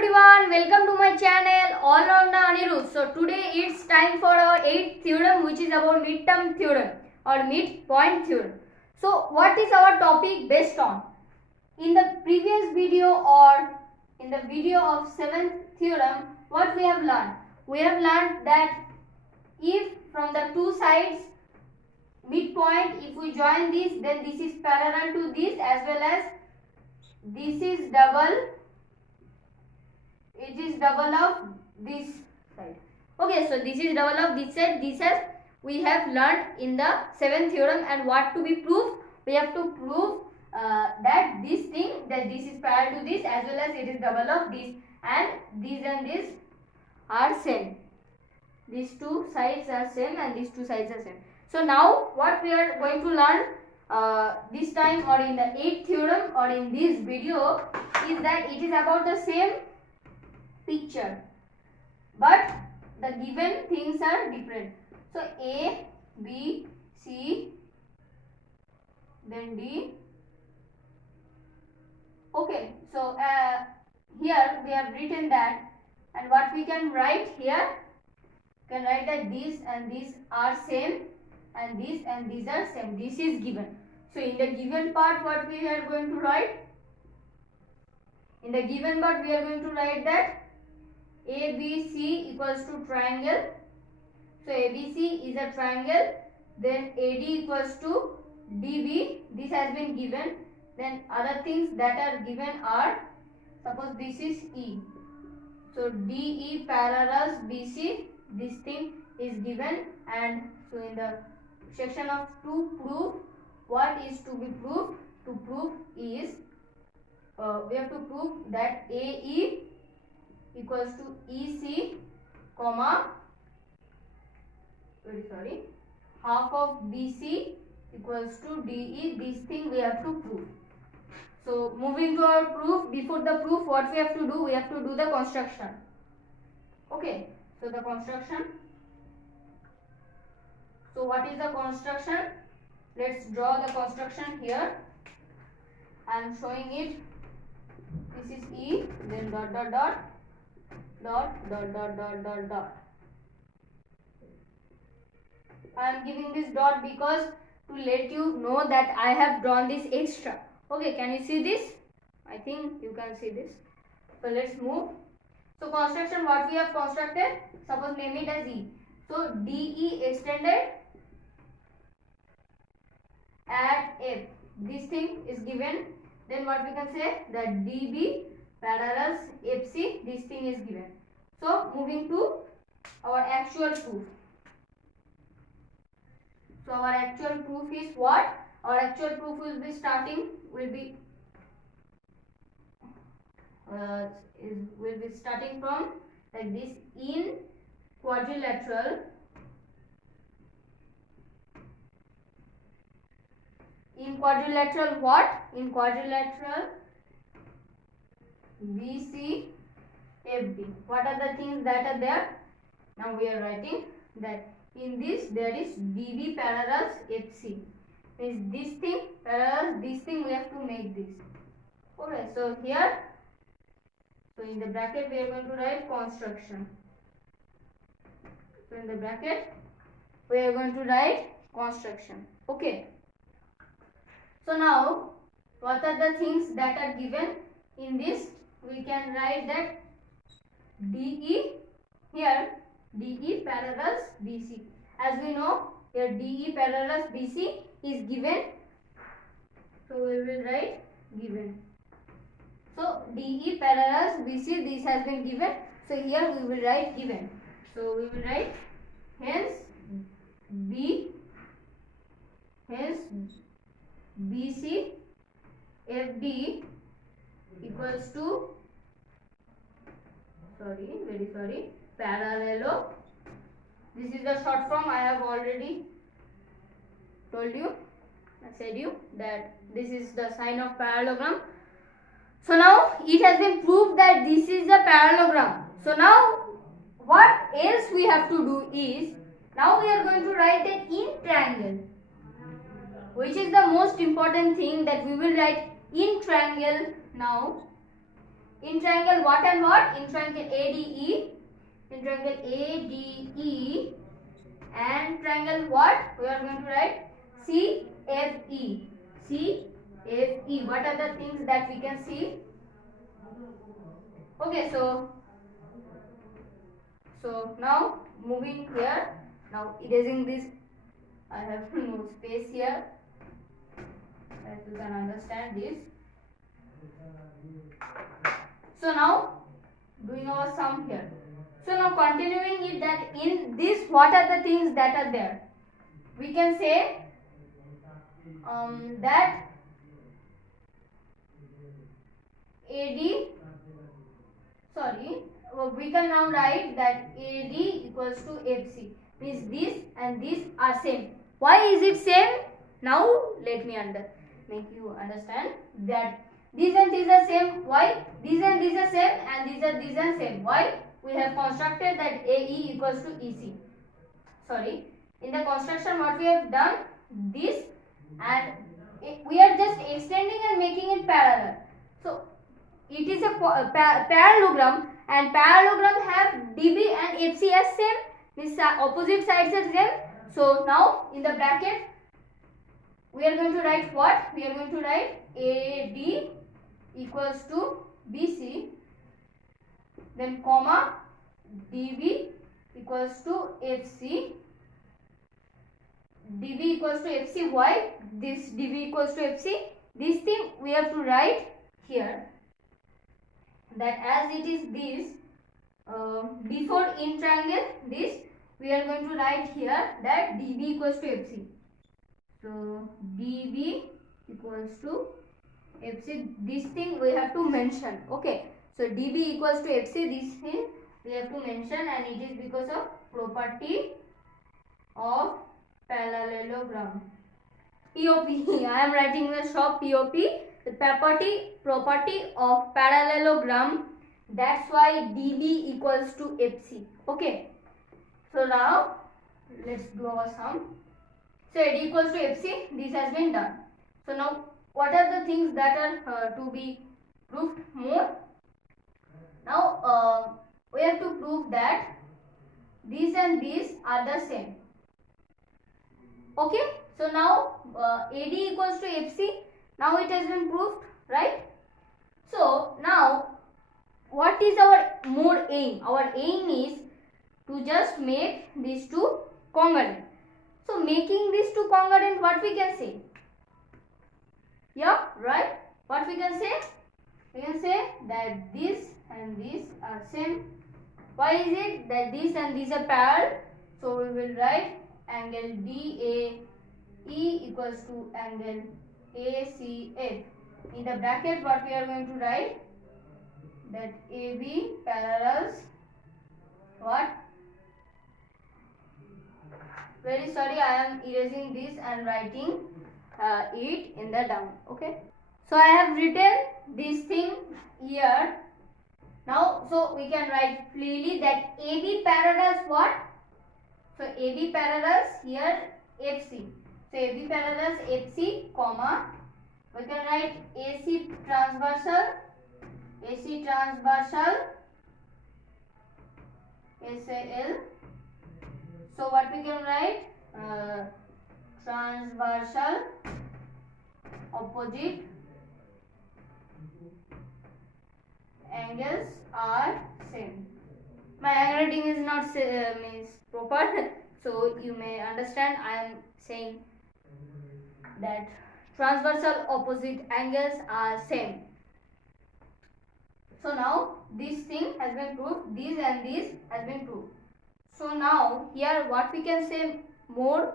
everyone, welcome to my channel All Rounder Anirudh. So today it's time for our 8th theorem, which is about midterm theorem or midpoint theorem. So what is our topic based on? In the previous video or in the video of 7th theorem, what we have learned? We have learned that if from the two sides midpoint, if we join this, then this is parallel to this as well as this is double. It is double of this side. Okay, so this is double of this side. This as we have learned in the 7th theorem, and what to be proved? We have to prove that this is parallel to this as well as it is double of this, and this are same. These two sides are same and these two sides are same. So now what we are going to learn this time or in the 8th theorem or in this video is that it is about the same picture, but the given things are different. So A, B, C, then D. Okay, so here we have written that, and what we can write here, can write that these and these are same and these are same. This is given. So in the given part, what we are going to write? In the given part, we are going to write that ABC equals to triangle. So ABC is a triangle. Then AD equals to DB. This has been given. Then other things that are given are, suppose this is E. So DE parallels BC. This thing is given, and so in the section of to prove, what is to be proved? To prove is we have to prove that AE equals to EC, comma, half of BC equals to DE. This thing we have to prove. So moving to our proof, before the proof, what we have to do? We have to do the construction. Okay, so the construction. So what is the construction? Let's draw the construction here. I am showing it. This is E, then dot dot dot. I am giving this dot because to let you know that I have drawn this extra. Okay, can you see this? I think you can see this. So let's move. So construction, what we have constructed, suppose name it as E. So DE extended at F. This thing is given. Then what we can say, that DB parallels FC, this thing is given. So moving to our actual proof. So our actual proof is what? Our actual proof will be starting from like this. In quadrilateral, what? In quadrilateral BC FD. What are the things that are there? Now we are writing that in this there is DB parallels FC. Means this thing parallels this thing, we have to make this. Okay, so here, so in the bracket we are going to write construction. So in the bracket we are going to write construction. Okay. So now what are the things that are given in this? We can write that DE, here DE parallels BC. As we know, here DE parallels BC is given. So we will write given. So DE parallels BC, this has been given. So here we will write given. So we will write hence BC FD equals to, parallelo. This is the short form. I have already told you, I said you that this is the sign of parallelogram. So now it has been proved that this is a parallelogram. So now what else we have to do is, now we are going to write that in triangle, which is the most important thing, that we will write in triangle. Now in triangle what and what? In triangle ADE, in triangle ADE, and triangle what? We are going to write CFE. CFE. What are the things that we can see? Okay, so now moving here. Now erasing this, I have no space here, that you can understand this. So now doing our sum here. So now continuing it, that in this what are the things that are there? We can say that we can now write that AD equals to FC, means this and this are same. Why is it same? Now let me make you understand that these and these are same. Why? These and these are same and these are same. Why? We have constructed that AE equals to EC. Sorry, in the construction what we have done, this, and we are just extending and making it parallel. So it is a parallelogram, and parallelogram have DB and FC as same, means opposite sides are same. So now in the bracket we are going to write what? We are going to write AD equals to BC, then comma DB equals to FC. DB equals to FC. Why this DB equals to FC? This thing we have to write here, that as it is this, before in triangle this, we are going to write here that DB equals to FC. So DB equals to FC, this thing we have to mention. Okay, so DB equals to FC, this thing we have to mention, and it is because of property of parallelogram. POP. I am writing the short POP, the property of parallelogram. That's why DB equals to FC. Okay. So now let's do our sum. So AD equals to FC. This has been done. So now what are the things that are to be proved more? Now we have to prove that these and these are the same. Okay. So now AD equals to FC. Now it has been proved, right? So now what is our more aim? Our aim is to just make these two congruent. So making these two congruent, what we can say? Yeah, right? What we can say? We can say that this and this are same. Why is it that this and these are parallel? So we will write angle DAE equals to angle ACF. In the bracket what we are going to write, that AB parallels what? Very sorry, I am erasing this and writing it in the down. Okay. So I have written this thing here. Now so we can write clearly that AB parallels what? So AB parallels here FC. So AB parallels FC, comma, we can write AC transversal, SAL. So what we can write? Transversal opposite angles are same. My handwriting is not means proper, so you may understand I am saying that transversal opposite angles are same. So now this thing has been proved, this and this has been proved. So now here what we can say more?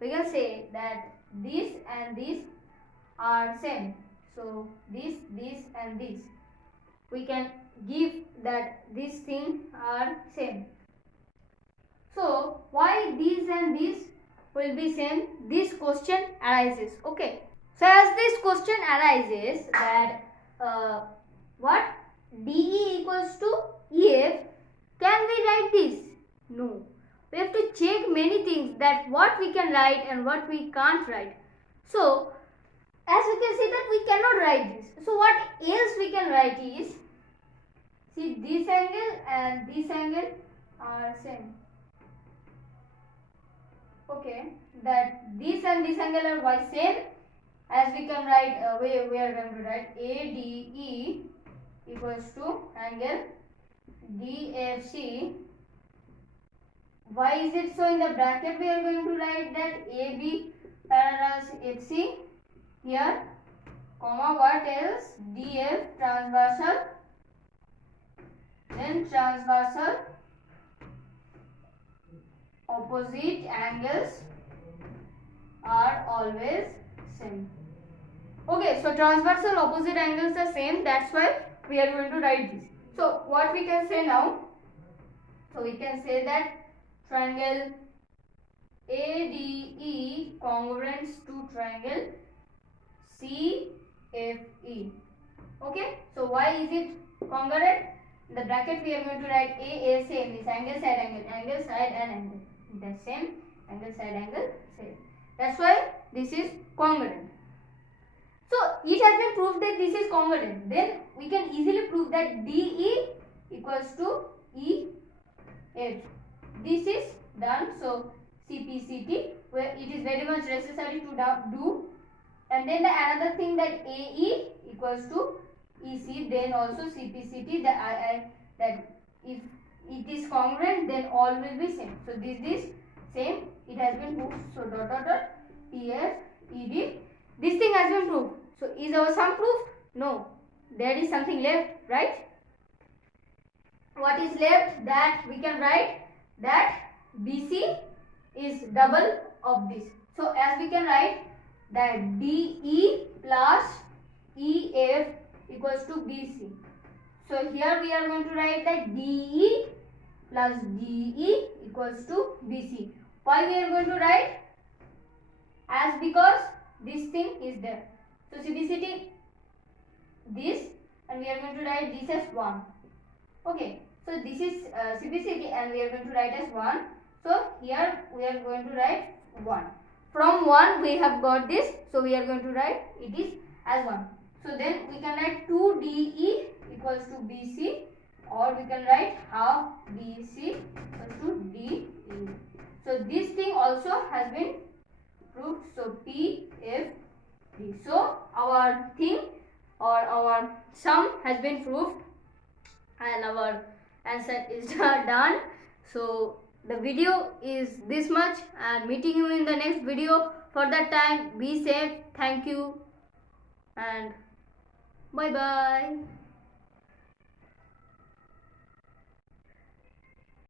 We can say that this and this are same. So this and this, we can give that this thing are same. So why these and these will be same? This question arises. Okay. So as this question arises that what DE equals to EF, can we write this? No. We have to check many things, that what we can write and what we can't write. So as you can see that we cannot write this. So what else we can write is See, this angle and this angle are same. Okay, that this and this angle are y same, as we can write, we are going to write ADE equals to angle DFC. Why is it so? In the bracket we are going to write that AB parallels FC here, comma, what else, DF transversal, then transversal opposite angles are always same. Okay, so transversal opposite angles are same, that's why we are going to write this. So what we can say now? So we can say that triangle ADE congruent to triangle CFE. Okay, so why is it congruent? In the bracket we are going to write AA same, is angle side angle, angle side and angle. The same, angle side angle same. That's why this is congruent. So it has been proved that this is congruent. Then we can easily prove that DE equals to EF. This is done. So CPCT, where it is very much necessary to do. And then another thing that AE equals to EC. Then also CPCT. That if it is congruent, then all will be same. So this is same. It has been proved. So dot dot dot PF ED. This thing has been proved. So is our sum proved? No. There is something left, right? What is left? That we can write that BC is double of this. So as we can write that DE plus EF equals to BC. So here we are going to write that DE plus DE equals to BC. Why we are going to write? As because this thing is there. So CPCT this, and we are going to write this as 1. Okay, so this is CPCT and we are going to write as 1. So here we are going to write 1. From 1 we have got this, so we are going to write it is as 1. So then we can write 2DE equals to BC, or we can write half BC equals to DE. So this thing also has been proved. So PFD. So our thing or our sum has been proved and our answer is done. So the video is this much, and meeting you in the next video. For that time, be safe. Thank you and bye bye.